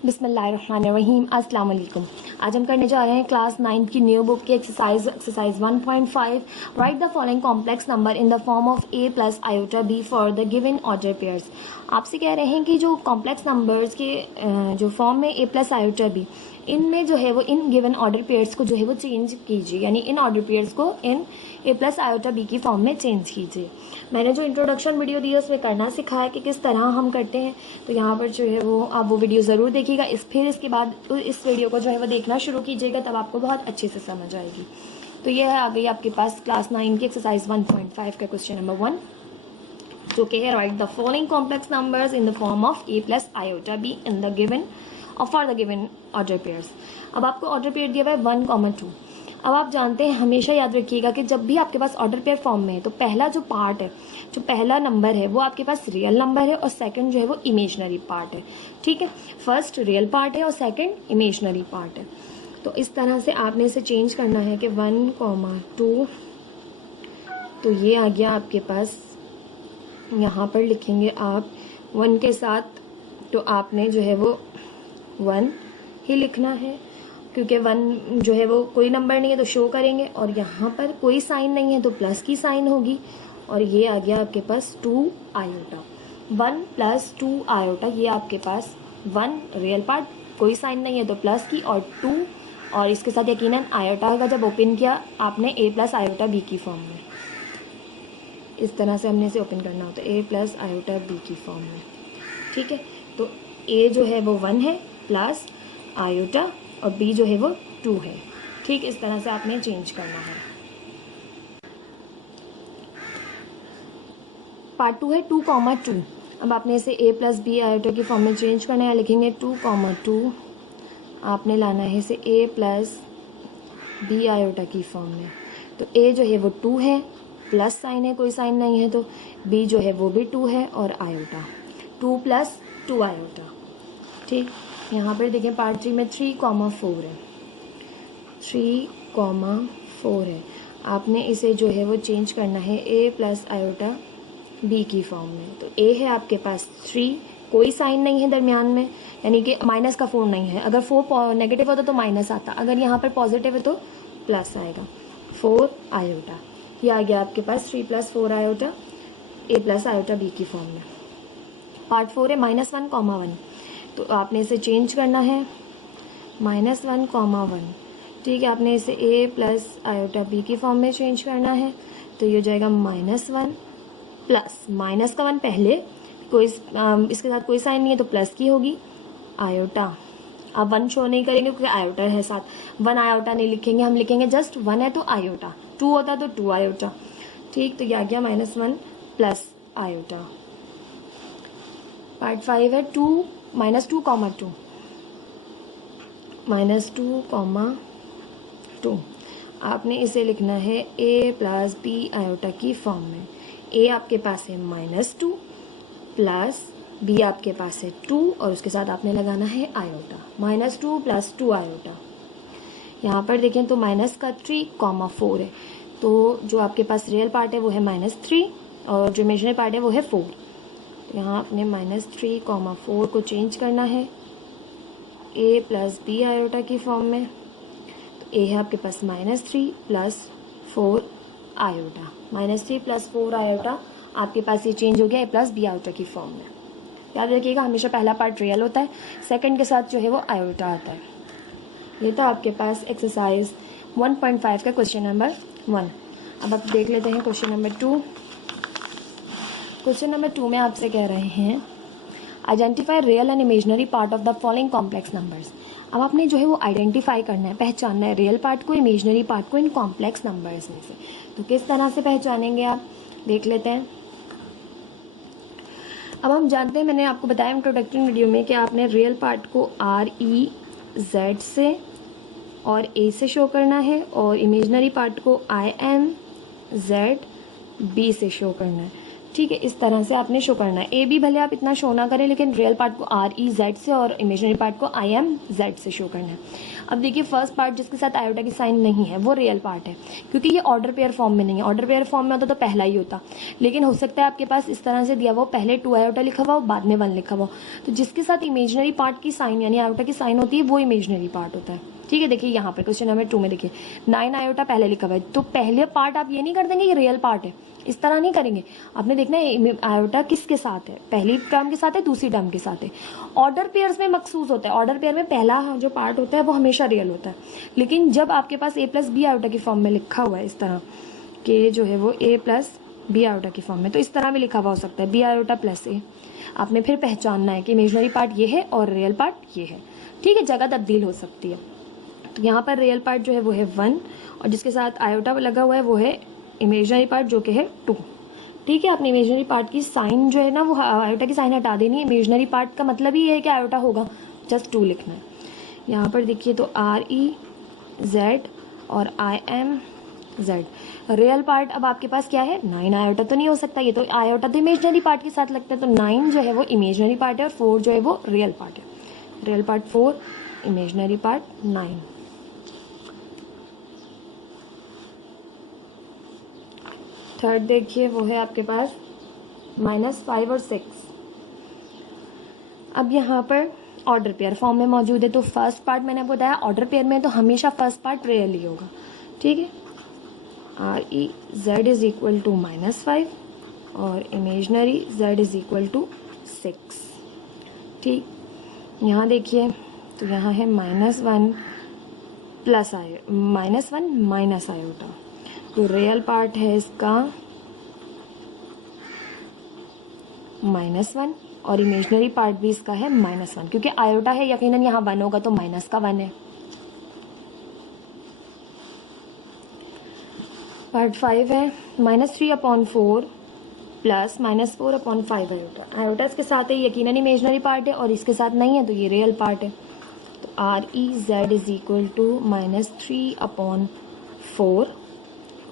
बिस्मिल्लाहिर्रहमानिर्रहीम। अस्सलाम वालेकुम। आज हम करने जा रहे हैं क्लास 9 की न्यू बुक की exercise 1.5। Right the following complex number in the form of a plus iota b for the given order pairs. आपसे कह रहे हैं कि जो कॉम्प्लेक्स नंबर्स के जो फॉर्म में a प्लस आयोटा b, इनमें जो है वो इन गिवन ऑर्डर पेयर्स को जो है वो चेंज कीजिए, यानी इन ऑर्डर पेयर्स को इन a प्लस आयोटा b की फॉर्म में चेंज कीजिए। मैंने जो इंट्रोडक्शन वीडियो दी है उसमें करना सिखाया कि किस तरह हम करते हैं, तो यहाँ पर जो है वो आप वो वीडियो ज़रूर देखिएगा। फिर इसके बाद इस वीडियो को जो है वो देखना शुरू कीजिएगा, तब आपको बहुत अच्छे से समझ आएगी। तो ये है आ गई आपके पास क्लास 9 की एक्सरसाइज 1.5 का क्वेश्चन नंबर 1, जो कि है write the following complex numbers in the form of a plus iota b in the given और for the given order pairs. अब आपको ऑर्डर पेयर दिया हुआ है 1, 2। अब आप जानते हैं, हमेशा याद रखिएगा कि जब भी आपके पास ऑर्डर पेयर फॉर्म में है तो पहला जो पार्ट है, जो पहला नंबर है वो आपके पास रियल नंबर है और सेकंड जो है वो इमेजनरी पार्ट है। ठीक है, फर्स्ट रियल पार्ट है और सेकंड इमेजनरी पार्ट है। तो इस तरह से आपने इसे चेंज करना है कि 1, 2, तो ये आ गया आपके पास। यहाँ पर लिखेंगे आप 1 के साथ, तो आपने जो है वो 1 ही लिखना है, क्योंकि 1 जो है वो कोई नंबर नहीं है तो शो करेंगे, और यहाँ पर कोई साइन नहीं है तो प्लस की साइन होगी, और ये आ गया आपके पास 2 आयोटा। 1 + 2 आयोटा, ये आपके पास 1 रियल पार्ट, कोई साइन नहीं है तो प्लस की, और 2 और इसके साथ यकीनन आयोटा होगा जब ओपन किया आपने a प्लस आयोटा b की फॉर्म में। इस तरह से हमने इसे ओपन करना होता है a प्लस आयोटा b की फॉर्म में। ठीक है, तो a जो है वो 1 है प्लस आयोटा और b जो है वो 2 है। ठीक, इस तरह से आपने चेंज करना है। पार्ट 2 है 2, 2। अब आपने इसे a प्लस b आयोटा की फॉर्म में चेंज करना है। लिखेंगे 2, 2, आपने लाना है इसे a प्लस b आयोटा की फॉर्म में। तो a जो है वो 2 है, प्लस साइन है, कोई साइन नहीं है, तो b जो है वो भी 2 है, और आयोटा 2 + 2 आयोटा। ठीक, यहाँ पर देखें पार्ट 3 में 3, 4 है, 3, 4 है। आपने इसे जो है वो चेंज करना है a प्लस आयोटा b की फॉर्म में। तो a है आपके पास 3, कोई साइन नहीं है दरमियान में, यानी कि माइनस का 4 नहीं है। अगर 4 नेगेटिव होता तो माइनस आता, अगर यहाँ पर पॉजिटिव है तो प्लस आएगा। 4 आयोटा, ये आ गया आपके पास 3 + 4 iota a plus iota b की फॉर्म में। पार्ट 4 है -1, 1, तो आपने इसे चेंज करना है -1, 1। ठीक है, आपने इसे a प्लस आयोटा b की फॉर्म में चेंज करना है, तो ये हो जाएगा -1 प्लस माइनस का 1 पहले, कोई इसके साथ कोई साइन नहीं है तो प्लस की होगी आयोटा। अब 1 शो नहीं करेंगे क्योंकि आयोटा है साथ, 1 आयोटा नहीं लिखेंगे, हम लिखेंगे जस्ट 1 है तो आयोटा, 2 होता तो 2 आयोटा। ठीक, तो ये आ गया -1 प्लस आयोटा। पार्ट 5 है 2, -2, 2, -2, आपने इसे लिखना है a प्लस b आयोटा की फॉर्म में। a आपके पास है -2 प्लस b आपके पास है 2, और उसके साथ आपने लगाना है आयोटा, -2 + 2 आयोटा। यहाँ पर देखें तो -3, 4 है, तो जो आपके पास रियल पार्ट है वो है -3 और जो इमेजिनरी पार्ट है वो है 4। तो यहाँ आपने -3, 4 को चेंज करना है a प्लस b आयोटा की फॉर्म में। तो a है आपके पास -3 + 4 आयोटा, -3 + 4 आयोटा आपके पास ये चेंज हो गया a प्लस b आयोटा की फॉर्म में। याद रखिएगा, हमेशा पहला पार्ट रियल होता है, सेकंड के साथ जो है वो आयोटा आता है। ये था आपके पास एक्सरसाइज 1.5 का क्वेश्चन नंबर 1। अब आप देख लेते हैं क्वेश्चन नंबर 2। क्वेश्चन नंबर 2 में आपसे कह रहे हैं identify real and imaginary part of the following complex numbers. अब आपने जो है वो आइडेंटिफाई करना है, पहचानना है रियल पार्ट को, इमेजनरी पार्ट को इन कॉम्प्लेक्स नंबर्स में से। तो किस तरह से पहचानेंगे आप देख लेते हैं। अब हम जानते हैं, मैंने आपको बताया इंट्रोडक्टरी वीडियो में कि आपने रियल पार्ट को REZ से और A से शो करना है, और इमेजनरी पार्ट को IMZB से शो करना है। ठीक है, इस तरह से आपने शो करना है। ए बी भले आप इतना शो ना करें, लेकिन रियल पार्ट को आर ई जेड से और इमेजिनरी पार्ट को आई एम जेड से शो करना है। अब देखिए फर्स्ट पार्ट जिसके साथ आयोटा की साइन नहीं है वो रियल पार्ट है, क्योंकि ये ऑर्डर पेयर फॉर्म में नहीं है। ऑर्डर पेयर फॉर्म में होता तो पहला ही होता, लेकिन हो सकता है आपके पास इस तरह से दिया हुआ पहले 2 आयोटा लिखा हुआ बाद में 1 लिखा हुआ, तो जिसके साथ इमेजिनरी पार्ट की साइन यानी आयोटा की साइन होती है वो इमेजिनरी पार्ट होता है। ठीक है, देखिए यहाँ पर क्वेश्चन नंबर 2 में देखिए 9 आयोटा पहले लिखा हुआ है, तो पहले पार्ट आप ये नहीं कर देंगे ये रियल पार्ट है, इस तरह नहीं करेंगे। आपने देखना है आयोटा किसके साथ है, पहली टर्म के साथ है, दूसरी टर्म के साथ है। ऑर्डर पेयर्स में मखसूस होता है, ऑर्डर पेयर में पहला जो पार्ट होता है वो हमेशा रियल होता है, लेकिन जब आपके पास ए प्लस बी आयोटा की फॉर्म में लिखा हुआ है इस तरह के जो है वो ए प्लस बी आयोटा की फॉर्म में, तो इस तरह भी लिखा हुआ हो सकता है बी आयोटा प्लस ए। आपने फिर पहचानना है कि इमेजिनरी पार्ट ये है और रियल पार्ट ये है। ठीक है, जगह तब्दील हो सकती है। तो यहाँ पर रियल पार्ट जो है वो है 1 और जिसके साथ आयोटा लगा हुआ है वो है इमेजिनरी पार्ट जो कि है 2। ठीक है, अपने इमेजिनरी पार्ट की साइन जो है ना वो आयोटा की साइन हटा देनी है। इमेजिनरी पार्ट का मतलब ही है कि आयोटा होगा, जस्ट 2 लिखना है। यहाँ पर देखिए तो आर ई जेड और आई एम जेड। रियल पार्ट अब आपके पास क्या है 9 आयोटा तो नहीं हो सकता, ये तो आयोटा तो इमेजिनरी पार्ट के साथ लगता है, तो 9 जो है वो इमेजिनरी पार्ट है और 4 जो है वो रियल पार्ट है। Real part 4, imaginary part 9। Third देखिए वो है आपके पास -5 और 6। अब यहाँ पर ऑर्डर पेयर फॉर्म में मौजूद है, तो फर्स्ट पार्ट मैंने आपको बताया ऑर्डर पेयर में तो हमेशा फर्स्ट पार्ट रियल ही होगा। ठीक है, R E Z is equal to -5 और imaginary Z is equal to 6। ठीक, यहाँ देखिए तो यहाँ है -1 प्लस -1 माइनस आयोटा, तो रियल पार्ट है इसका -1 और इमेजिनरी पार्ट भी इसका है -1, क्योंकि आयोटा है यकीनन यहाँ 1 होगा तो माइनस का 1 है। पार्ट 5 है -3/4 प्लस -4/5 आयोटा। आयोटा इसके साथ है यकीनन इमेजिनरी पार्ट है और इसके साथ नहीं है तो ये रियल पार्ट है। तो R E Z is equal to -3/4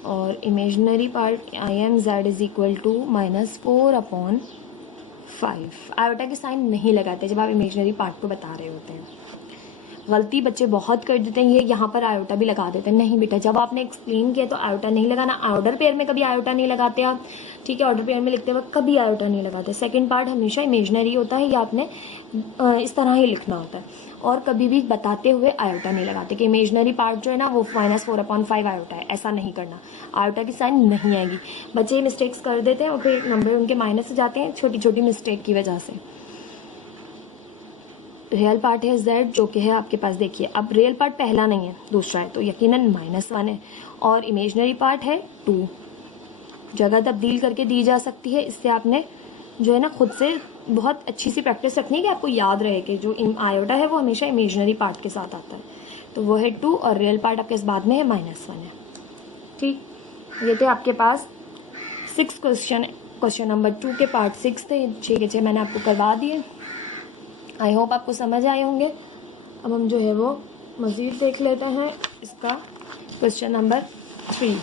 और imaginary part I M Z is equal to -4/5। Iota के साइन नहीं लगाते जब आप इमेजिनरी पार्ट को बता रहे होते हैं। गलती बच्चे बहुत कर देते हैं, ये यहाँ पर आयोटा भी लगा देते हैं। नहीं बेटा, जब आपने एक्सप्लेन किया तो आयोटा नहीं लगाना। ऑर्डर पेयर में कभी आयोटा नहीं लगाते आप। ठीक है, ऑर्डर पेयर में लिखते वक्त कभी आयोटा नहीं लगाते। सेकंड पार्ट हमेशा इमेजिनरी होता है, या आपने इस तरह ही लिखना होता है, और कभी भी बताते हुए आयोटा नहीं लगाते कि इमेजिनरी पार्ट जो है ना वो -4/5 आयोटा है। ऐसा नहीं करना, आयोटा की साइन नहीं आएगी। बच्चे मिस्टेक्स कर देते हैं और फिर नंबर उनके माइनस हो जाते हैं छोटी छोटी मिस्टेक की वजह से। रियल पार्ट है z जो कि है आपके पास, देखिए अब रियल पार्ट पहला नहीं है दूसरा है तो यकीनन -1 है, और इमेजिनरी पार्ट है 2। जगह तब्दील करके दी जा सकती है, इससे आपने जो है ना खुद से बहुत अच्छी सी प्रैक्टिस रखनी है कि आपको याद रहे कि जो आयोटा है वो हमेशा इमेजिनरी पार्ट के साथ आता है। तो वो है 2 और रियल पार्ट आपके बाद में है -1 है। ठीक, ये थे आपके पास 6 क्वेश्चन। क्वेश्चन नंबर 2 के पार्ट 6 थे। 6 के 6 मैंने आपको करवा दिए। आई होप आपको समझ आए होंगे। अब हम जो है वो मज़ीद देख लेते हैं इसका क्वेश्चन नंबर 3।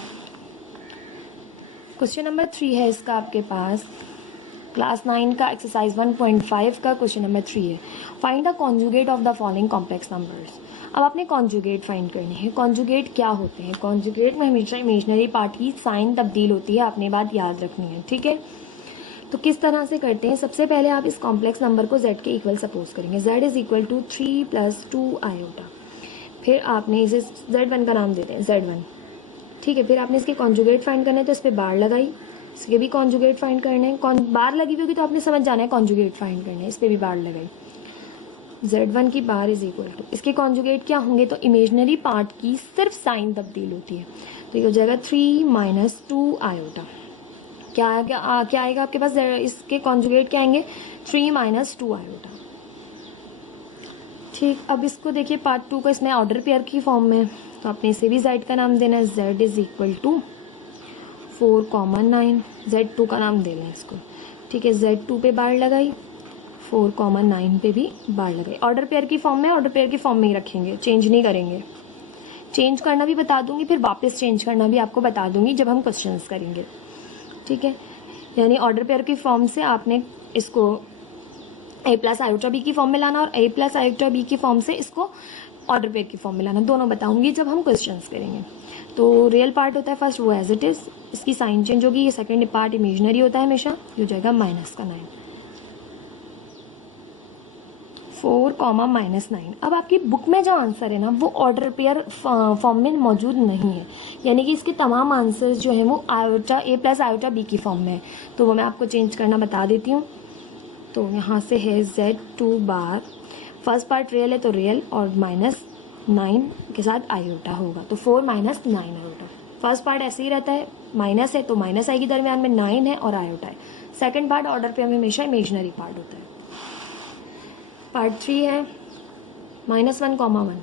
क्वेश्चन नंबर 3 है इसका आपके पास क्लास 9 का एक्सरसाइज 1.5 का क्वेश्चन नंबर 3 है। Find the conjugate of the following complex numbers. अब आपने कॉन्जुगेट फाइंड करनी है। कॉन्जुगेट क्या होते हैं? कॉन्जुगेट में हमेशा इमेजिनरी पार्ट की साइन तब्दील होती है, आपने बात याद रखनी है। ठीक है, तो किस तरह से करते हैं? सबसे पहले आप इस कॉम्प्लेक्स नंबर को z के इक्वल सपोज करेंगे। z is equal to 3 + 2 iota. फिर आपने इसे z1 का नाम देते हैं z1। ठीक है, फिर आपने इसके कॉन्जुगेट फाइंड करना है तो इस पर बार लगाई, इसके भी कॉन्जुगेट फाइंड करना है। बार लगी हुई होगी तो आपने समझ जाना है कॉन्जुगेट फाइंड करना है, इस पर भी बार लगाई। z1 की बार इज इक्वल टू, इसके कॉन्जुगेट क्या होंगे? तो इमेजिनरी पार्ट की सिर्फ साइन तब्दील होती है, तो ये हो जाएगा 3 - 2 आयोटा। क्या आएगा आपके पास? इसके कॉन्जुगेट क्या आएंगे? 3 - 2 आयोटा। ठीक, अब इसको देखिए पार्ट 2 का, इसमें ऑर्डर पेयर की फॉर्म में, तो आपने इसे भी z का नाम देना है। z is equal to 4,9। z2 का नाम दे लें इसको। ठीक है, z2 पे बार लगाई, 4,9 पे भी बार लगाई। ऑर्डर पेयर की फॉर्म में, ऑर्डर पेयर की फॉर्म में ही रखेंगे, चेंज नहीं करेंगे। चेंज करना भी बता दूंगी, फिर वापस चेंज करना भी आपको बता दूंगी जब हम क्वेश्चंस करेंगे। ठीक है, यानी ऑर्डर पेयर की फॉर्म से आपने इसको ए प्लस आयोटा बी की फॉर्म में लाना और ए प्लस आयोटा बी की फॉर्म से इसको ऑर्डर पेयर की फॉर्म में लाना, दोनों बताऊंगी जब हम क्वेश्चंस करेंगे। तो रियल पार्ट होता है फर्स्ट वो एज इट इज़, इसकी साइन चेंज होगी, ये सेकंड पार्ट इमेजनरी होता है हमेशा, ये हो जाएगा -9 4, -9। अब आपकी बुक में जो आंसर है ना वो ऑर्डर पेयर फॉर्म में मौजूद नहीं है, यानी कि इसके तमाम आंसर्स जो हैं वो आयोटा ए प्लस आयोटा बी की फॉर्म में है। तो वो मैं आपको चेंज करना बता देती हूँ। तो यहाँ से है Z2 बार, फर्स्ट पार्ट रियल है तो रियल और -9 के साथ आयोटा होगा, तो 4 - 9 आयोटा। फर्स्ट पार्ट ऐसे ही रहता है, माइनस है तो माइनस आएगी, दरमियान में 9 है और आयोटा है। सेकंड पार्ट ऑर्डर पे हमें हमेशा इमेजनरी पार्ट होता है। पार्ट 3 है -1, 1,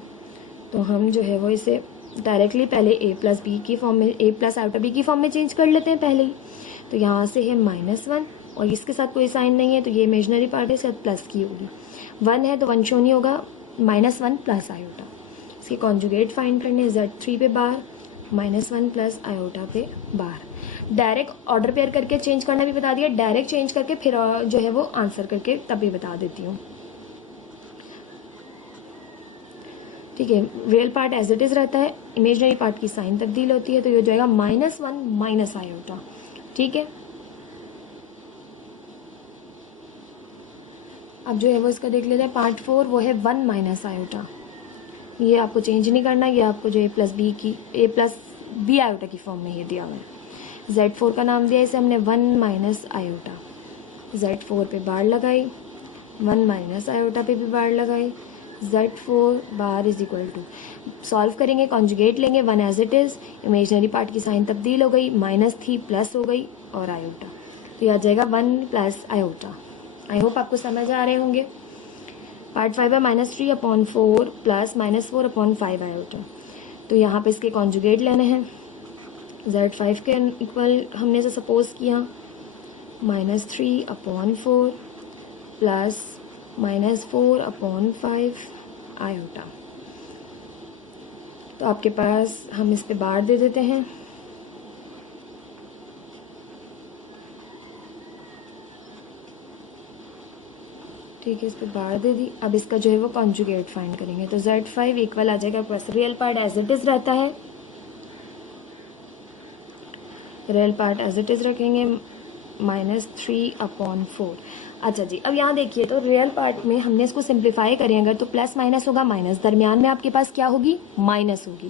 तो हम जो है वो इसे डायरेक्टली पहले ए प्लस बी की फॉर्म में, ए प्लस आयोटा बी की फॉर्म में चेंज कर लेते हैं पहले ही। तो यहाँ से है -1 और इसके साथ कोई साइन नहीं है तो ये इमेजनरी पार्ट है, साथ प्लस की होगी। 1 है तो 1 शो नहीं होगा, -1 प्लस आयोटा। इसके कॉन्जुगेट फाइंड करने, Z3 पे बार, -1 प्लस आयोटा पे बार। डायरेक्ट ऑर्डर पेयर करके चेंज करना भी बता दिया, डायरेक्ट चेंज करके फिर जो है वो आंसर करके तब भी बता देती हूँ। ठीक है, real part as it is रहता है, इमेजनरी पार्ट की साइन तब्दील होती है, तो ये हो जाएगा -1 - आयोटा। ठीक है, अब जो है वो इसका देख लेते हैं। पार्ट 4 वो है 1 - आयोटा, ये आपको चेंज नहीं करना, ये आपको जो ए प्लस बी आयोटा की फॉर्म में ये दिया हुआ है। Z4 का नाम दिया इसे हमने 1 - आयोटा। Z4 पे बार लगाई, 1 - आयोटा पे भी बार लगाई, Z4 bar is equal to, solve करेंगे, कॉन्जुगेट लेंगे, 1 as it is, imaginary part की साइन तब्दील हो गई, माइनस थी प्लस हो गई और आयोटा, तो यह आ जाएगा 1 प्लस आयोटा। आई होप आपको समझ आ रहे होंगे। पार्ट 5 है -3/4 प्लस -4/5 आयोटा, तो यहाँ पे इसके कॉन्जुगेट लेने हैं। Z5 के इक्वल हमने इसे सपोज किया, -3/4 प्लस -4/5 आयोटा। तो आपके पास हम इस पे बार दे देते हैं, ठीक है, इस पे बार दे दी। अब इसका जो है वो कॉन्जुगेट फाइंड करेंगे, तो Z5 इक्वल आ जाएगा plus, real part as it is रहता है, real part as it is रखेंगे, -3/4। अच्छा जी, अब यहाँ देखिए तो रियल पार्ट में हमने इसको सिंप्लीफाई करें अगर, तो प्लस माइनस होगा माइनस, दरमियान में आपके पास क्या होगी, माइनस होगी।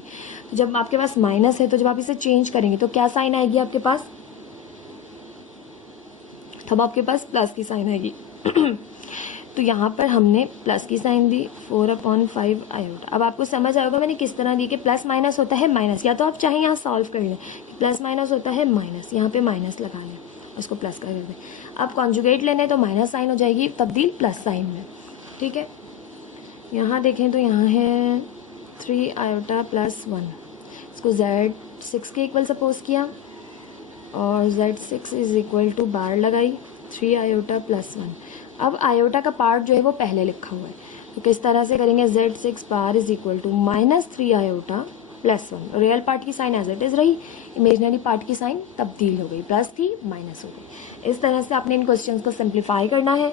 तो जब आपके पास माइनस है तो जब आप इसे चेंज करेंगे तो क्या साइन आएगी आपके पास, तब आपके पास प्लस की साइन आएगी। तो यहाँ पर हमने प्लस की साइन दी, 4/5 आयोटा। अब आपको समझ आएगा मैंने किस तरह दी कि प्लस माइनस होता है माइनस, या तो आप चाहें यहाँ सॉल्व कर लें कि प्लस माइनस होता है माइनस, यहाँ पे माइनस लगा लें, उसको प्लस कर दें। अब कॉन्जुगेट लेने तो माइनस साइन हो जाएगी तब्दील प्लस साइन में। ठीक है, यहाँ देखें तो यहाँ है 3 आयोटा प्लस 1, इसको Z6 के इक्वल सपोज किया और Z6 इज इक्वल टू बार लगाई, 3 आयोटा प्लस 1। अब आयोटा का पार्ट जो है वो पहले लिखा हुआ है, तो किस तरह से करेंगे, Z6 bar is equal to -3 iota plus 1। Real part की साइन एज इट इज़ रही, इमेजनरी पार्ट की साइन तब्दील हो गई, प्लस थी माइनस हो गई। इस तरह से आपने इन क्वेश्चंस को सिंप्लीफाई करना है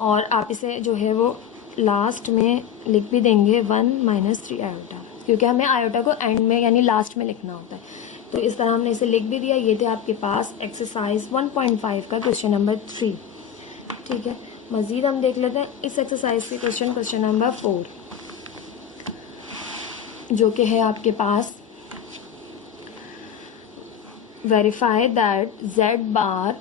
और आप इसे जो है वो लास्ट में लिख भी देंगे 1 - 3 आयोटा, क्योंकि हमें आयोटा को एंड में यानी लास्ट में लिखना होता है। तो इस तरह हमने इसे लिख भी दिया। ये थे आपके पास एक्सरसाइज 1.5 का क्वेश्चन नंबर 3। ठीक है, मज़ीद हम देख लेते हैं इस एक्सरसाइज के क्वेश्चन नंबर 4, जो कि है आपके पास वेरीफाई दैट Z बार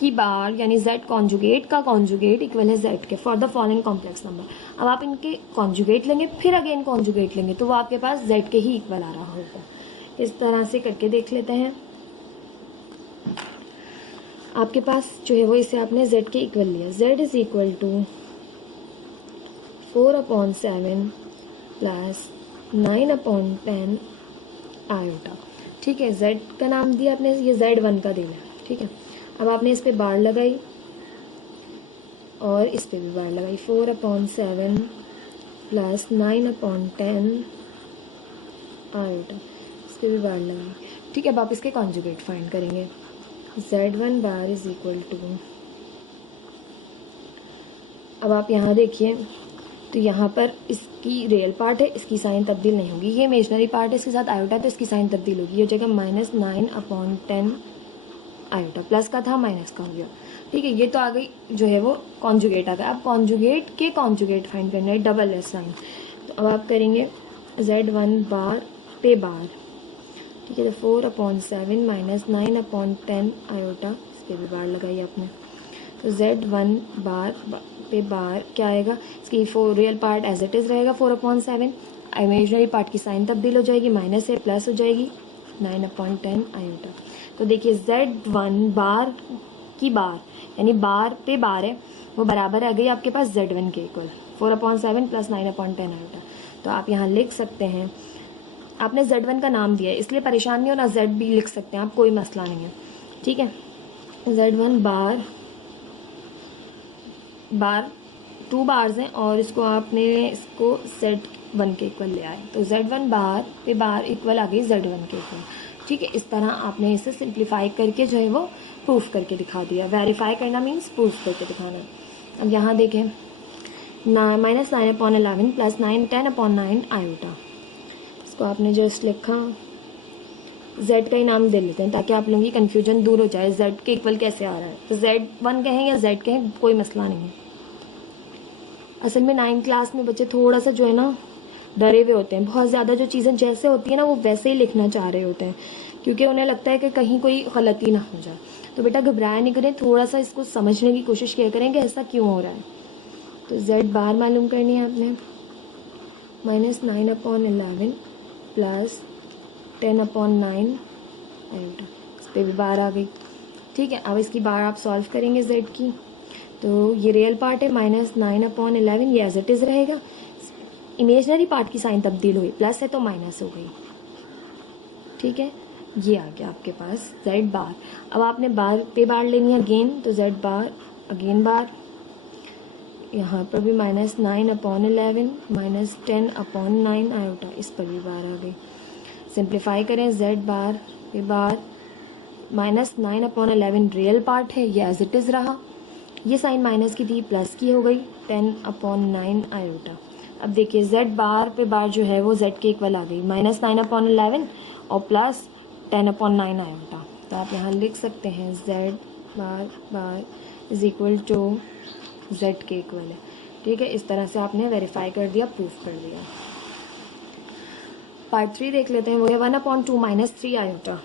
की बार यानी Z कॉन्जुगेट का कॉन्जुगेट इक्वल है Z के for the following complex number. अब आप इनके कॉन्जुगेट लेंगे फिर अगेन कॉन्जुगेट लेंगे तो वो आपके पास Z के ही इक्वल आ रहा होगा। इस तरह से करके देख लेते हैं। आपके पास जो है वो इसे आपने Z के इक्वल लिया, Z is equal to 4/7 plus 9/10 iota. ठीक है, Z का नाम दिया आपने, ये Z1 का देना है। ठीक है, अब आपने इस पे बार लगाई और इस पे भी बार लगाई, 4/7 प्लस 9/10 आयोटा, इस पे भी बार लगाई। ठीक है, अब आप इसके कॉन्जुगेट फाइंड करेंगे। z1 bar is equal to, अब आप यहाँ देखिए तो यहाँ पर इसकी रियल पार्ट है, इसकी साइन तब्दील नहीं होगी, ये इमेजनरी पार्ट है, इसके साथ आयोटा तो इसकी साइन तब्दील होगी, ये हो जाएगा -9/10 आयोटा, प्लस का था माइनस का हो गया। ठीक है, ये तो आ गई जो है वो कॉन्जुगेट आ गया। अब कॉन्जुगेट के कॉन्जुगेट फाइंड करना है, डबल एस साइन। तो अब आप करेंगे z1 बार पे बार, ठीक है, तो 4/7 -9/10 आयोटा, इस पर भी बार लगाई आपने। तो z1 बार पे बार क्या आएगा, इसकी real part as it is रहेगा 4/7, इमेजनरी पार्ट की साइन तब्दील हो जाएगी, माइनस से प्लस हो जाएगी 9/10 आयोटा। तो देखिए z1 बार की बार यानी बार पे बार है, वो बराबर आ गई आपके पास z1 के इक्वल 4/7 + 9/10 आयोटा। तो आप यहाँ लिख सकते हैं, आपने z1 का नाम दिया है इसलिए परेशान नहीं होना, z भी लिख सकते हैं आप, कोई मसला नहीं है। ठीक है, z1 बार 2 बार्स हैं और इसको आपने इसको z1 के इक्वल ले आए, तो z1 बार पे बार इक्वल आ गई z1 के इक्वल। ठीक है, इस तरह आपने इसे सिंप्लीफाई करके जो है वो प्रूफ करके दिखा दिया। वेरीफाई करना मीन्स प्रूफ करके दिखाना। अब यहाँ देखें -9/11 + 9/10/9 आयोटा, इसको आपने जस्ट लिखा, z का ही नाम दे लेते हैं ताकि आप लोगों की कन्फ्यूजन दूर हो जाए, z के इक्वल कैसे आ रहा है, तो z1 कहें या z कहें कोई मसला नहीं है। असल में 9th क्लास में बच्चे थोड़ा सा जो है ना डरे हुए होते हैं, बहुत ज़्यादा जो चीज़ें जैसे होती है ना वो वैसे ही लिखना चाह रहे होते हैं, क्योंकि उन्हें लगता है कि कहीं कोई गलती ना हो जाए। तो बेटा घबराया नहीं करें, थोड़ा सा इसको समझने की कोशिश किया करें कि ऐसा क्यों हो रहा है। तो z बार मालूम करनी है आपने, -9/11 + 10/9 आयोटा, इस पर भी बार आ गई। ठीक है, अब इसकी बार आप सॉल्व करेंगे z की, तो ये रियल पार्ट है -9/11, ये एज इट इज़ रहेगा, इमेजनरी पार्ट की साइन तब्दील हुई, प्लस है तो माइनस हो गई। ठीक है, ये आ गया आपके पास z बार। अब आपने बार पे बार लेनी है अगेन, तो z बार अगेन बार, यहाँ पर भी -9/11 - 10/9 आयोटा, इस पर भी बार आ गई। सिंप्लीफाई करें, z बार पे बार -9/11 रियल पार्ट है, ये एज इट इज़ रहा, ये साइन माइनस की थी प्लस की हो गई 10/9 आयोटा। अब देखिए z बार पे बार जो है वो z के इक्वल आ गई, -9/11 और प्लस 10/9 आयोटा। तो आप यहाँ लिख सकते हैं z bar bar is equal to z के इक्वल है। ठीक है, इस तरह से आपने वेरीफाई कर दिया, प्रूफ कर दिया। पार्ट 3 देख लेते हैं, वो है 1/2 - 3 आयोटा।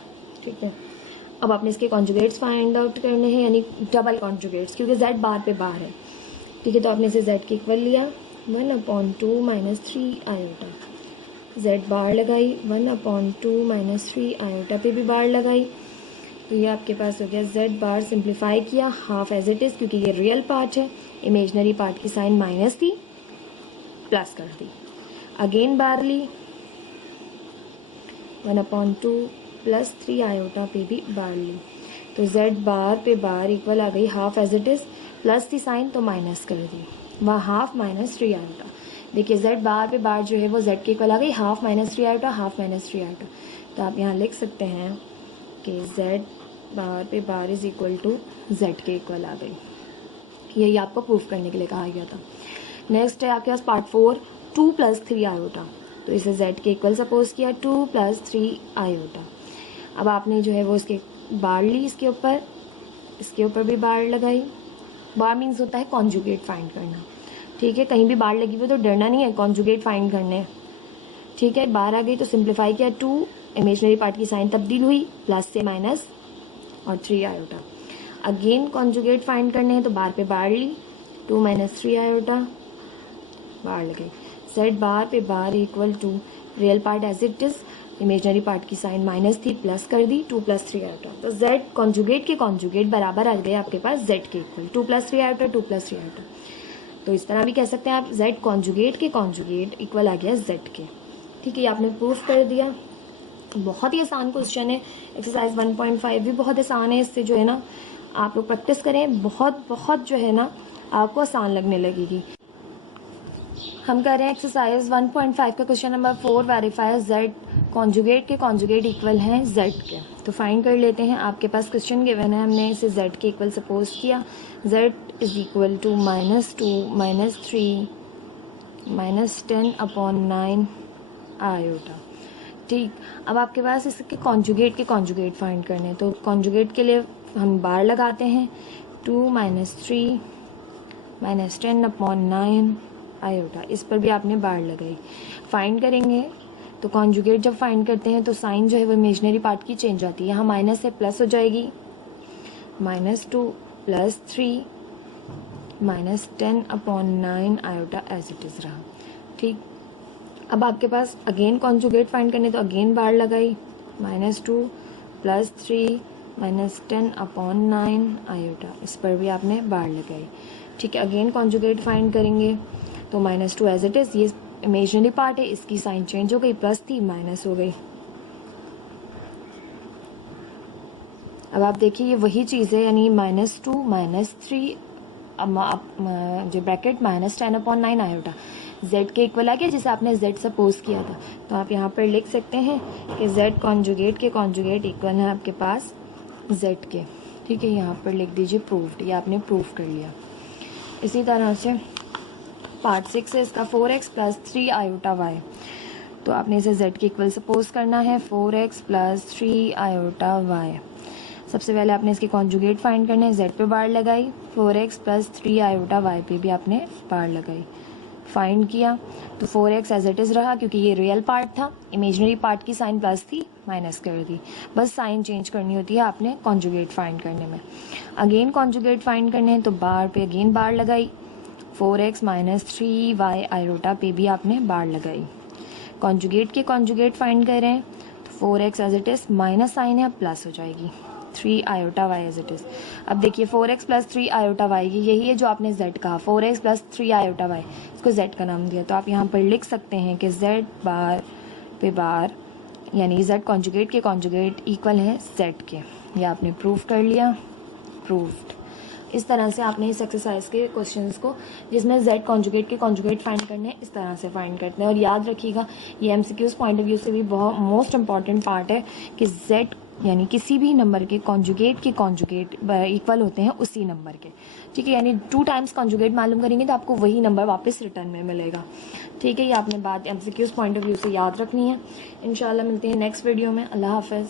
ठीक है, अब आपने इसके कॉन्जुगेट्स फाइंड आउट करने हैं, यानी डबल कॉन्जुगेट्स, क्योंकि z बार पे बार है। ठीक है, तो आपने इसे z के इक्वल लिया 1/2 - 3 आयोटा, z बार लगाई 1/2 - 3 आयोटा पे भी बार लगाई, तो ये आपके पास हो गया z बार। सिंप्लीफाई किया, हाफ एज इट इज़, क्योंकि ये रियल पार्ट है, इमेजनरी पार्ट की साइन माइनस थी, प्लस कर दी, अगेन बार ली 1/2 + 3 आयोटा पे भी बार ली, तो z बार पे बार इक्वल आ गई half as it is, plus थी साइन तो माइनस कर दी, वहाँ हाफ -3 आयोटा। देखिए z बार पे बार जो है वो z के इक्वल आ गई, हाफ -3 आयोटा, हाफ -3 आयोटा। तो आप यहाँ लिख सकते हैं कि z बार पे bar is equal to z के इक्वल आ गई। यही आपको प्रूफ करने के लिए कहा गया था। नेक्स्ट है आपके पास पार्ट 4, 2 + 3 आयोटा। तो इसे z के इक्वल सपोज किया, 2 + 3 आयोटा। अब आपने जो है वो इसके बार ली, इसके ऊपर भी बार लगाई। बार मीन्स होता है कॉन्जुगेट फाइंड करना। ठीक है, कहीं भी बार लगी हुई तो डरना नहीं है, कॉन्जुगेट फाइंड करने। ठीक है, बार आ गई तो सिंप्लीफाई किया, 2 इमेजनरी पार्ट की साइन तब्दील हुई, प्लस से माइनस और 3 आयोटा। अगेन कॉन्जुगेट फाइंड करने हैं तो बार पे बार ली, 2 - 3 आयोटा, बार लगाई। z बार पे बार equal to real part as it is, imaginary part की साइन माइनस थी, प्लस कर दी, 2 + 3 आयोटा। तो z कॉन्जुगेट के कॉन्जुगेट बराबर आ गए आपके पास z के इक्वल, 2 + 3 आयोटा, 2 + 3 आयोटा। तो इस तरह भी कह सकते हैं आप, z कॉन्जुगेट के कॉन्जुगेट इक्वल आ गया z के। ठीक है, ये आपने प्रूफ कर दिया। बहुत ही आसान क्वेश्चन है, एक्सरसाइज 1.5 भी बहुत आसान है, इससे जो है ना आप लोग प्रैक्टिस करें, बहुत बहुत जो है ना आपको आसान लगने लगेगी। हम कर रहे हैं एक्सरसाइज 1.5 का question number 4। Verify Z conjugate के कॉन्जुगेट इक्वल हैं जेड के। तो फाइंड कर लेते हैं। आपके पास क्वेश्चन गिवन है, हमने इसे जेड के इक्वल सपोज किया। Z is equal to -2 -3 -10/9 iota. ठीक, अब आपके पास इसके कॉन्जुगेट फाइंड करने हैं। तो कॉन्जुगेट के लिए हम बार लगाते हैं। 2 -3 -10/9 आयोटा, इस पर भी आपने बार लगाई। फाइंड करेंगे तो कॉन्जुगेट जब फाइंड करते हैं तो साइन जो है वो इमेजनरी पार्ट की चेंज आती है। यहाँ माइनस से प्लस हो जाएगी। -2 + 3 -10/9 आयोटा एज इट इज़ रहा। ठीक, अब आपके पास अगेन कॉन्जुगेट फाइंड करने, तो अगेन बार लगाई। -2 + 3 -10/9 आयोटा, इस पर भी आपने बार लगाई। ठीक है, अगेन कॉन्जुगेट फाइंड करेंगे तो -2 एज इट इज़, ये इमेजनरी पार्ट है, इसकी साइन चेंज हो गई, प्लस थी माइनस हो गई। अब आप देखिए ये वही चीज़ है, यानी -2 -3 जो ब्रैकेट -10/9 आयोटा z के इक्वल आ गया, जिसे आपने z सपोज किया था। तो आप यहाँ पर लिख सकते हैं कि z कॉन्जुगेट के कॉन्जुगेट इक्वल है आपके पास z के। ठीक है, यहाँ पर लिख दीजिए प्रूव्ड, ये आपने प्रूव कर लिया। इसी तरह से पार्ट 6 है इसका 4x + 3 आयोटा y। तो आपने इसे z के इक्वल सपोज करना है। 4x + 3 iota y। सबसे पहले आपने इसके कॉन्जुगेट फाइंड करने हैं। z पे बार लगाई, 4x + 3 आयोटा y पे भी आपने बार लगाई। फाइंड किया तो 4x एज इट इज़ रहा, क्योंकि ये रियल पार्ट था, इमेजनरी पार्ट की साइन प्लस थी, माइनस कर दी। बस साइन चेंज करनी होती है आपने कॉन्जुगेट फाइंड करने में। अगेन कॉन्जुगेट फाइंड करने हैं तो बार पे अगेन बार लगाई। 4x - 3y आयोटा पे भी आपने बार लगाई। कॉन्जुगेट के कॉन्जुगेट फाइंड कर रहे हैं तो 4x as it is, minus sign है, अब प्लस हो जाएगी। 3 iota y as it is. अब देखिए 4x + 3 आयोटा y, यही है जो आपने z कहा। 4x + 3 आयोटा y, इसको z का नाम दिया। तो आप यहाँ पर लिख सकते हैं कि z बार पे बार, यानी z कॉन्जुगेट के कॉन्जुगेट इक्वल है z के। ये आपने प्रूव कर लिया, प्रूव्ड। इस तरह से आपने इस एक्सरसाइज के क्वेश्चंस को, जिसमें z कॉन्जुगेट के कॉन्जुगेट फाइंड करने, इस तरह से फाइंड करते हैं। और याद रखिएगा ये MCQs पॉइंट ऑफ व्यू से भी बहुत मोस्ट इंपॉर्टेंट पार्ट है कि z यानी किसी भी नंबर के कॉन्जुगेट इक्वल होते हैं उसी नंबर के। ठीक है, यानी 2 टाइम्स कॉन्जुगेट मालूम करेंगे तो आपको वही नंबर वापस रिटर्न में मिलेगा। ठीक है, ये आपने बात MCQs पॉइंट ऑफ व्यू से याद रखनी है। इंशाल्लाह मिलते हैं नेक्स्ट वीडियो में। अल्लाह हाफ़िज़।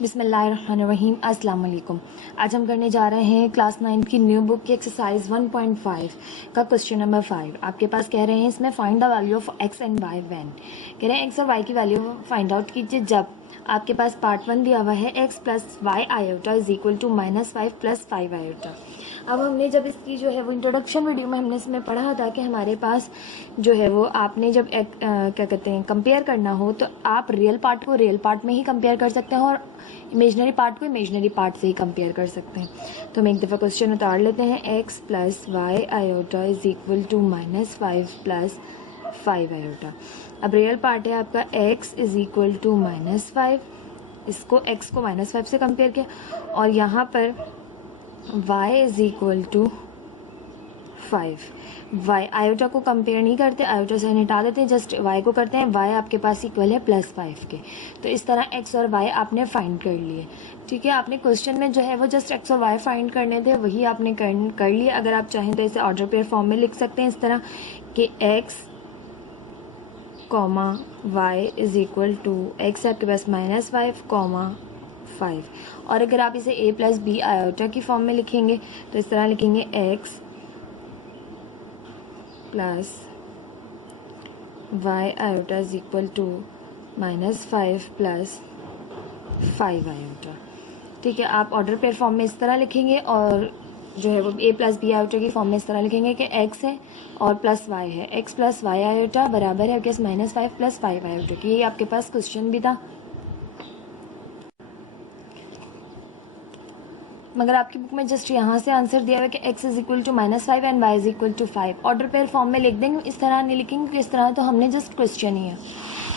बिस्मिल्लाहिर्रहमानिर्रहीम। अस्सलाम वालेकुम। आज हम करने जा रहे हैं क्लास 9 की न्यू बुक की एक्सरसाइज 1.5 का क्वेश्चन नंबर 5। आपके पास कह रहे हैं इसमें find the value of x and y when. कह रहे हैं x और y की वैल्यू फाइंड आउट कीजिए जब आपके पास पार्ट 1 दिया हुआ है x + y iota is equal to -5 + 5 iota. अब हमने जब इसकी जो है वो इंट्रोडक्शन वीडियो में हमने इसमें पढ़ा था कि हमारे पास जो है वो आपने जब क्या कहते हैं कंपेयर करना हो तो आप रियल पार्ट को रियल पार्ट में ही कंपेयर कर सकते हैं और इमेजनरी पार्ट को इमेजनरी पार्ट से ही कंपेयर कर सकते हैं। तो हम एक दफ़ा क्वेश्चन उतार लेते हैं। x + y iota is equal to -5 + 5 iota. अब रियल पार्ट है आपका x इज इक्वल टू -5, इसको x को -5 से कंपेयर किया, और यहाँ पर y is equal to 5। y iota को कंपेयर नहीं करते, आयोटा से हटा देते हैं, जस्ट y को करते हैं। y आपके पास इक्वल है +5 के। तो इस तरह x और y आपने फाइंड कर लिए। ठीक है, आपने क्वेश्चन में जो है वो जस्ट x और y फाइंड करने थे, वही आपने कर लिए। अगर आप चाहें तो इसे ऑर्डर पेयर फॉर्म में लिख सकते हैं इस तरह कि x, y is equal to, x आपके पास -5, 5। और अगर आप इसे a + b आयोटा की फॉर्म में लिखेंगे तो इस तरह लिखेंगे x + y iota is equal to -5 + 5 iota. ठीक है, आप ऑर्डर पेयर फॉर्म में इस तरह लिखेंगे और जो है वो a + b आयोटा की फॉर्म में इस तरह लिखेंगे कि x है और +y है। x + y आयोटा बराबर है आपके पास -5 + 5 आयोटा की। ये आपके पास क्वेश्चन भी था, मगर आपकी बुक में जस्ट यहाँ से आंसर दिया हुआ है कि x is equal to -5 and y is equal to 5। Order pair form में लिख देंगे, इस तरह नहीं लिखेंगे कि इस तरह, तो हमने जस्ट क्वेश्चन ही है।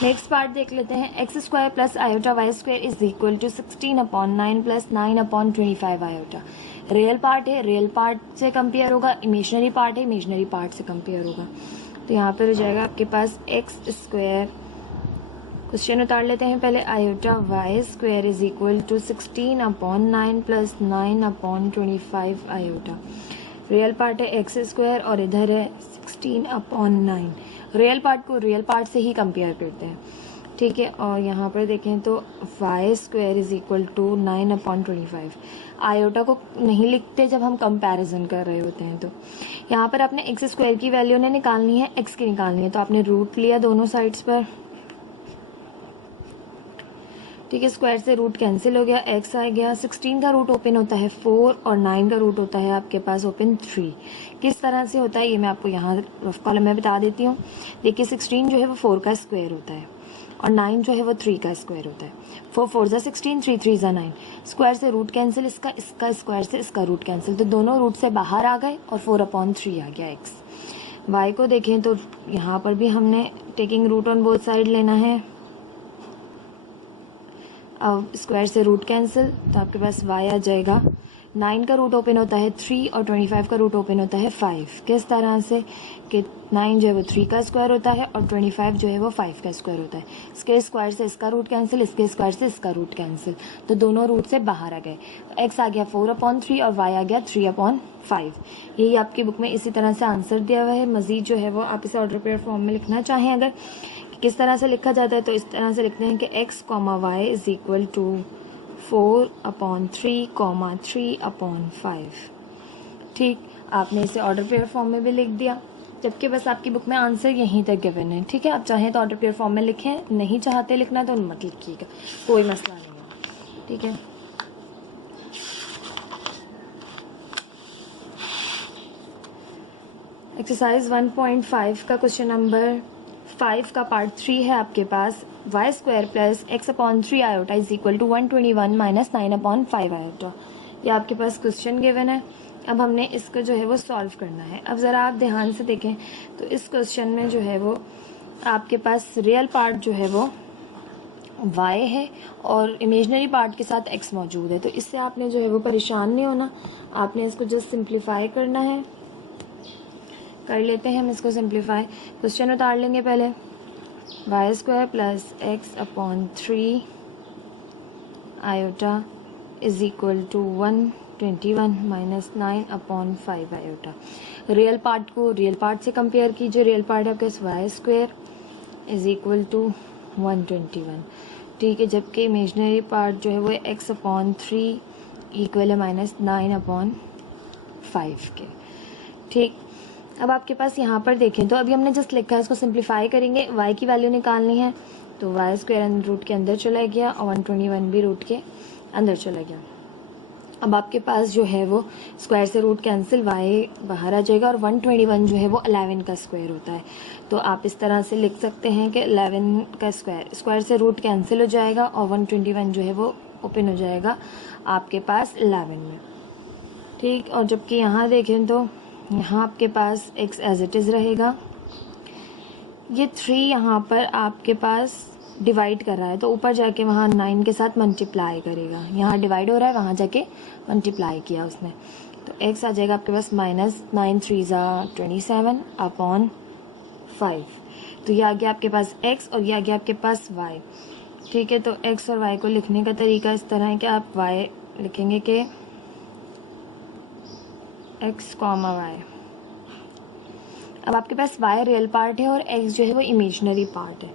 नेक्स्ट पार्ट देख लेते हैं। x² + iota y² is equal to 16/9 + 9/25 iota. Real part है, रियल पार्ट से कंपेयर होगा, इमेजनरी पार्ट है, इमेजनरी पार्ट से कंपेयर होगा। तो यहाँ पर हो जाएगा आपके पास एक्स स्क्वायर, क्वेश्चन उतार लेते हैं पहले, iota y square is equal to 16/9 plus 9/25 iota. Real part है एक्स स्क्वायर और इधर है 16/9। रियल पार्ट को रियल पार्ट से ही कंपेयर करते हैं, ठीक है। और यहाँ पर देखें तो y square is equal to 9/25। Iota को नहीं लिखते जब हम कंपैरिजन कर रहे होते हैं। तो यहाँ पर आपने एक्स स्क्वायर की वैल्यू ने निकालनी है, एक्स की निकालनी है, तो आपने रूट लिया दोनों साइड्स पर, ठीक है। स्क्वायर से रूट कैंसिल हो गया, एक्स आ गया। 16 का रूट ओपन होता है 4 और 9 का रूट होता है आपके पास ओपन 3। किस तरह से होता है ये मैं आपको यहाँ रफ कॉलम में बता देती हूँ। देखिए 16 जो है वो 4 का स्क्वायर होता है और 9 जो है वो 3 का स्क्वायर होता है। 4 4 ज़ा 16, 3 3 ज़ा 9। स्क्वायर से रूट कैंसिल, इसका स्क्वायर से इसका रूट कैंसिल, तो दोनों रूट से बाहर आ गए और 4/3 आ गया एक्स। वाई को देखें तो यहाँ पर भी हमने taking root on both side लेना है। अब स्क्वायर से रूट कैंसिल, तो आपके पास y आ जाएगा। 9 का रूट ओपन होता है 3 और 25 का रूट ओपन होता है 5। किस तरह से कि 9 जो है वो 3 का स्क्वायर होता है और 25 जो है वो 5 का स्क्वायर होता है। इसके स्क्वायर से इसका रूट कैंसिल, इसके स्क्वायर से इसका रूट कैंसिल, तो दोनों रूट से बाहर आ गए। x आ गया 4/3 और y आ गया 3/5। यही आपकी बुक में इसी तरह से आंसर दिया हुआ है। मज़ीद जो है वो आप इसे ऑर्डर पेयर फॉर्म में लिखना चाहें अगर, किस तरह से लिखा जाता है तो इस तरह से लिखते हैं कि x, y is equal to 4/3, 3/5। ठीक, आपने इसे ऑर्डर पेयर फॉर्म में भी लिख दिया, जबकि बस आपकी बुक में आंसर यहीं तक गिवन है, ठीक है। आप चाहें तो ऑर्डर पेयर फॉर्म में लिखें, नहीं चाहते लिखना तो मत लिखिएगा, कोई मसला नहीं है, ठीक है। एक्सरसाइज 1.5 का क्वेश्चन नंबर 5 का पार्ट 3 है आपके पास। Y square plus x/3 iota is equal to 121 minus 9/5 iota. ये आपके पास क्वेश्चन गिवन है। अब हमने इसको जो है वो सॉल्व करना है। अब ज़रा आप ध्यान से देखें तो इस क्वेश्चन में जो है वो आपके पास रियल पार्ट जो है वो y है और इमेजनरी पार्ट के साथ x मौजूद है, तो इससे आपने जो है वो परेशान नहीं होना, आपने इसको जस्ट सिंप्लीफाई करना है। कर लेते हैं हम इसको सिंप्लीफाई। क्वेश्चन उतार लेंगे पहले, y square plus x/3 iota is equal to 121 minus 9/5 iota. Real part को रियल पार्ट से कंपेयर कीजिए। रियल पार्ट है आपके y square is equal to 121, ठीक है, जबकि इमेजनरी पार्ट जो है वो x/3 इक्वल है माइनस 9/5 के, ठीक। अब आपके पास यहाँ पर देखें तो अभी हमने जस्ट लिखा है, इसको सिंप्लीफाई करेंगे। y की वैल्यू निकालनी है तो वाई स्क्वायर रूट के अंदर चला गया और 121 भी रूट के अंदर चला गया। अब आपके पास जो है वो स्क्वायर से रूट कैंसिल, y बाहर आ जाएगा और 121 जो है वो 11 का स्क्वायर होता है। तो आप इस तरह से लिख सकते हैं कि 11 का स्क्वायर से रूट कैंसिल हो जाएगा और 121 जो है वो ओपन हो जाएगा आपके पास 11 में, ठीक। और जबकि यहाँ देखें तो यहाँ आपके पास x एज इट इज़ रहेगा। ये 3 यहाँ पर आपके पास डिवाइड कर रहा है तो ऊपर जाके वहाँ 9 के साथ मल्टीप्लाई करेगा। यहाँ डिवाइड हो रहा है, वहाँ जाके मल्टीप्लाई किया उसने, तो x आ जाएगा आपके पास माइनस 9 3 ज़ा 27/5। तो ये आ गया आपके पास x और ये आ गया आपके पास y, ठीक है। तो x और y को लिखने का तरीका इस तरह है कि आप y लिखेंगे कि x, y। अब आपके पास y रियल पार्ट है और x जो है वो इमेजनरी पार्ट है।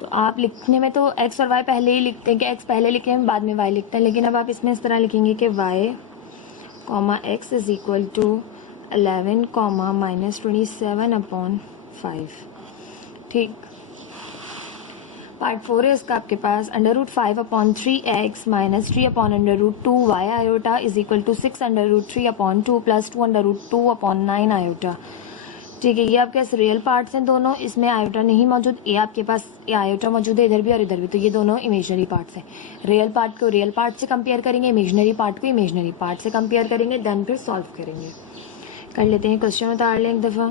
तो आप लिखने में तो x और y पहले ही लिखते हैं कि x पहले लिखते हैं बाद में y लिखते हैं, लेकिन अब आप इसमें इस तरह लिखेंगे कि y, x is equal to 11, minus 27/5, ठीक। पार्ट 4 है इसका आपके पास, √5/3x माइनस 3/√2 y iota is equal to 6√3/2 plus 2√2/9 iota, ठीक है। ये आपके पास रियल पार्ट्स हैं दोनों, इसमें आयोटा नहीं मौजूद, ये आपके पास ये आयोटा मौजूद है इधर भी और इधर भी, तो ये दोनों इमेजनरी पार्ट्स हैं। रियल पार्ट को रियल पार्ट से कंपेयर करेंगे, इमेजनरी पार्ट को इमेजनरी पार्ट से कंपेयर करेंगे, देन फिर सॉल्व करेंगे। कर लेते हैं, क्वेश्चन उतार लें एक दफ़ा।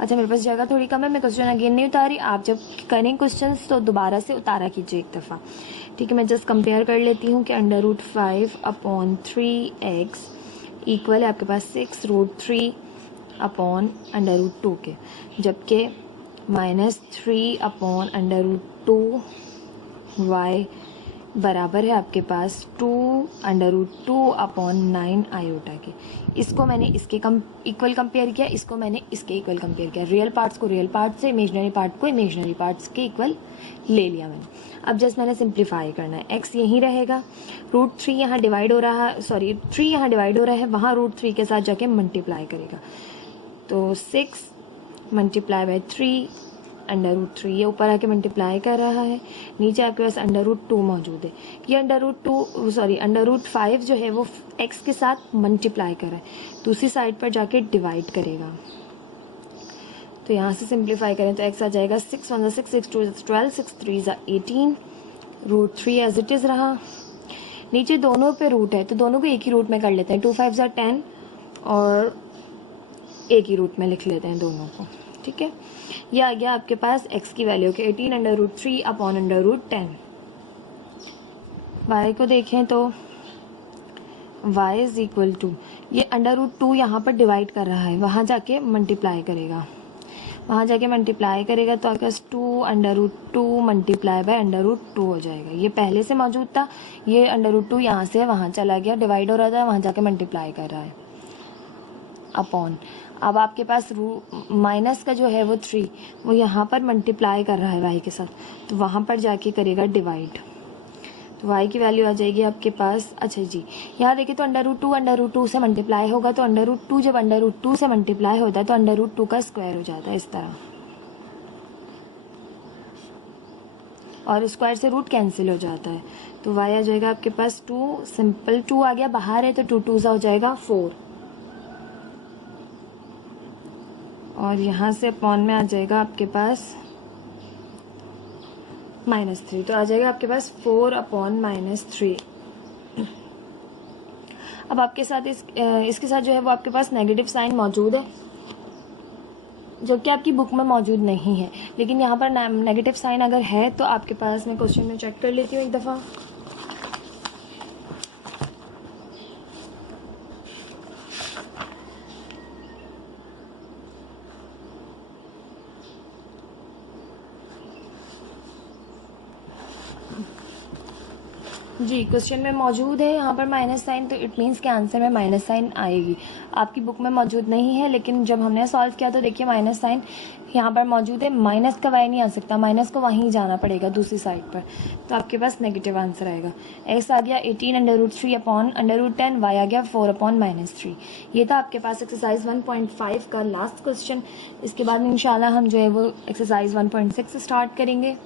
अच्छा मेरे पास जगह थोड़ी कम है, मैं क्वेश्चन अगेन नहीं उतारी, आप जब करें क्वेश्चन तो दोबारा से उतारा कीजिए एक दफ़ा, ठीक है। मैं जस्ट कंपेयर कर लेती हूँ कि √5/3x इक्वल है आपके पास 6√3 अपॉन √2 के, जबकि -3 अपॉन √2 y बराबर है आपके पास 2√2 अपॉन 9 आयोटा के। इसको मैंने इसके इक्वल कंपेयर किया, इसको मैंने इसके इक्वल कंपेयर किया। रियल पार्ट्स को रियल पार्ट से, इमेजनरी पार्ट को इमेजनरी पार्ट्स के इक्वल ले लिया मैंने। अब जस्ट मैंने सिंप्लीफाई करना है। x यहीं रहेगा, √3 यहाँ डिवाइड हो रहा है, 3 यहाँ डिवाइड हो रहा है, वहाँ √3 के साथ जाके मल्टीप्लाई करेगा। तो 6 मल्टीप्लाई बाय 3 √3, ये ऊपर आके मल्टीप्लाई कर रहा है, नीचे आपके पास √2 मौजूद है। ये √5 जो है वो x के साथ मल्टीप्लाई कर रहा है, दूसरी साइड पर जाके डिवाइड करेगा। तो यहाँ से सिंप्लीफाई करें तो x आ जाएगा 6 1 6 6 2 12 6 3 18, √3 एज इट इज़ रहा। नीचे दोनों पे रूट है तो दोनों को एक ही रूट में कर लेते हैं, 2 5 10 और एक ही रूट में लिख लेते हैं दोनों को, ठीक है। ये आ गया आपके पास x की वैल्यू के 18 √3 अपॉन √10। y को देखें तो y इज इक्वल टू, ये √2 यहाँ पर डिवाइड कर रहा है, वहाँ जाके मल्टीप्लाई करेगा, वहाँ जाके मल्टीप्लाई करेगा तो आपके पास 2√2 मल्टीप्लाई बाय √2 हो जाएगा। ये पहले से मौजूद था, ये √2 यहाँ से वहाँ चला गया, डिवाइड हो रहा था, वहाँ जाके मल्टीप्लाई कर रहा है अपॉन। अब आपके पास माइनस का जो है वो 3 वो यहाँ पर मल्टीप्लाई कर रहा है y के साथ, तो वहाँ पर जाके करेगा डिवाइड, तो y की वैल्यू आ जाएगी आपके पास। अच्छा जी, यहाँ देखिए तो √2 से मल्टीप्लाई होगा, तो √2 जब √2 से मल्टीप्लाई होता है तो √2 का स्क्वायर हो जाता है इस तरह, और स्क्वायर से रूट कैंसिल हो जाता है, तो y आ जाएगा आपके पास 2, सिंपल 2 आ गया, बाहर है तो 2 2 हो जाएगा 4, और यहाँ से अपॉन में आ जाएगा आपके पास -3, तो आ जाएगा आपके पास 4 अपॉन -3। अब आपके साथ इसके साथ जो है वो आपके पास नेगेटिव साइन मौजूद है, जो कि आपकी बुक में मौजूद नहीं है, लेकिन यहाँ पर नेगेटिव साइन अगर है तो आपके पास, मैं क्वेश्चन में चेक कर लेती हूँ एक दफ़ा। जी, क्वेश्चन में मौजूद है यहाँ पर माइनस साइन, तो इट मीन्स के आंसर में माइनस साइन आएगी। आपकी बुक में मौजूद नहीं है, लेकिन जब हमने सॉल्व किया तो देखिए माइनस साइन यहाँ पर मौजूद है, माइनस का वाई नहीं आ सकता, माइनस को वहीं जाना पड़ेगा दूसरी साइड पर, तो आपके पास नेगेटिव आंसर आएगा। x आ गया 18 √3 अपॉन √10, y आ गया 4 अपॉन -3। ये था आपके पास एक्सरसाइज 1.5 का लास्ट क्वेश्चन। इसके बाद इंशाल्लाह हम जो है वो एक्सरसाइज 1.6 स्टार्ट करेंगे।